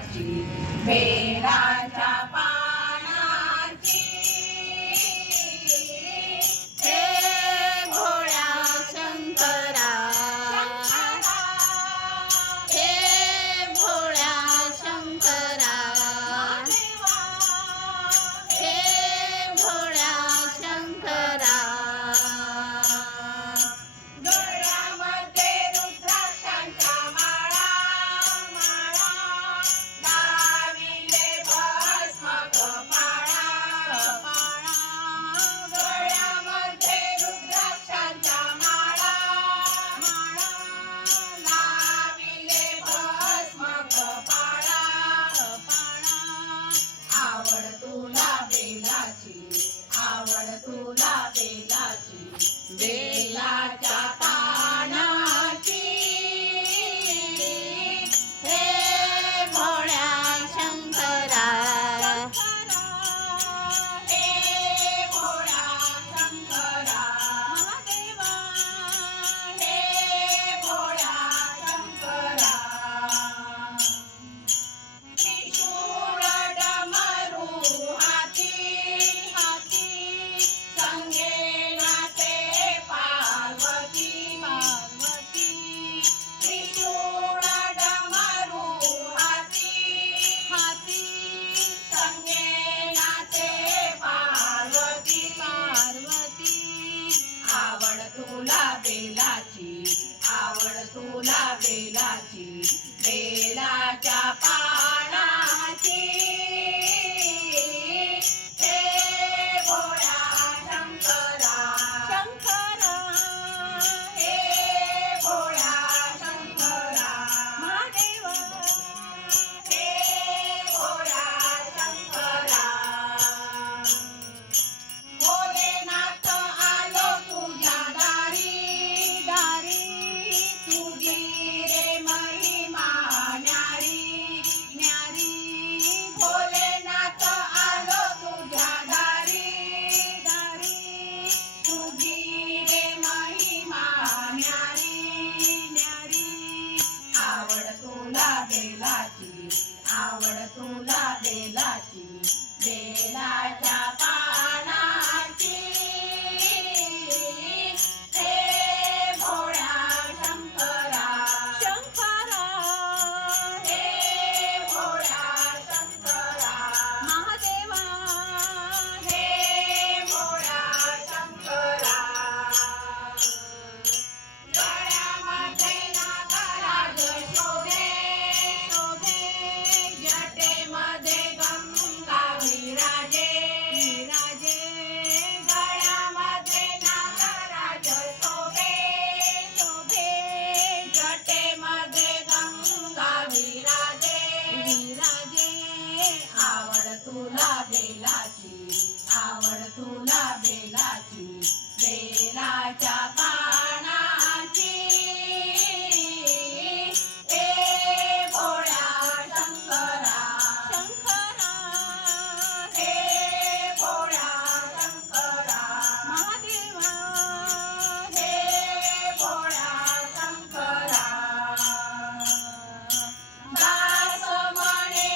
बेलाची बेलाच्या पानाची हे भोळ्या शंकरा हे भोळ्या शंकरा हे भोळ्या शंकरा गळ्यामध्ये रुद्राक्षांच्या माळा माळा लाविले भस्म कपाळा कपाळा गळ्यामध्ये रुद्राक्षांच्या माळा माळा लाविले भस्म कपाळा कपाळा आवड तुला बेलाची बेलाच्या पानाची हे भोळ्या शंकरा हे भोळा शंकरा महादेवा हे भोळा शंकरा त्रिशूळ डमरू हाती हाती संगे नाचे पार्वती पार्वती त्रिशूळ डमरू हाती हाती संगे नाचे पार्वती पार्वती आवड तुला बेलाची बेलाच्या पानाची हे भोळा शंकरा शंकरा हे भोळा शंकरा महादेवा हे भोळा शंकरा भोलेनाथ आलो तुझ्या दारी दारी तुझी रे महिमा न्यारी न्यारी भोलेनाथ आलो तुझ्या दारी दारी तुझी रे महिमा न्यारी न्यारी आवड तुला बेलाची बेलाच्या पानाची हे भोळ्या शंकरा शंकरा हे भोळ्या शंकरा महादेवा हे भोळ्या शंकरा गळ्यामध्ये नागराज शोभे शोभे जटेमध्ये गंगा विराजे विराजे गळ्यामध्ये नागराज शोभे शोभे जटेमध्ये गंगा विराजे विराजे आवड तुला बेलाची बेलाच्या पानाची हे भोळ्या शंकरा शंकरा हे भोळ्या शंकरा महादेवा हे भोळ्या शंकरा दास म्हणे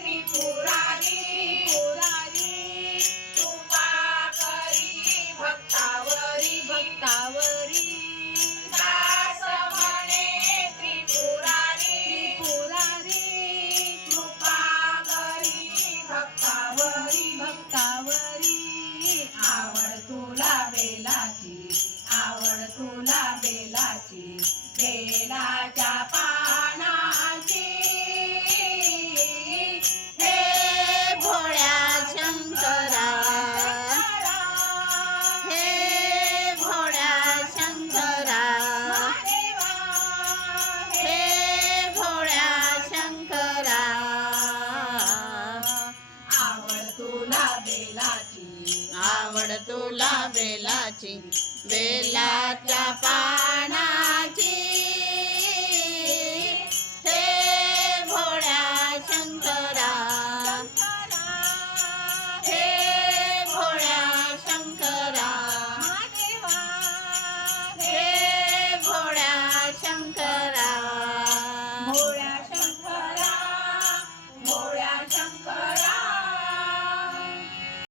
त्रिपुरारी कृपा करी भक्तावरी भक्तावरी दास म्हणे त्रिपुरारी कृपा करी भक्तावरी भक्तावरी आवड तुला बेलाची बेलाच्या पानाची हे भोळ्या शंकरा हे भोळ्या शंकरा हे भोळ्या शंकरा आवड तुला बेलाची बेलाच्या पानाची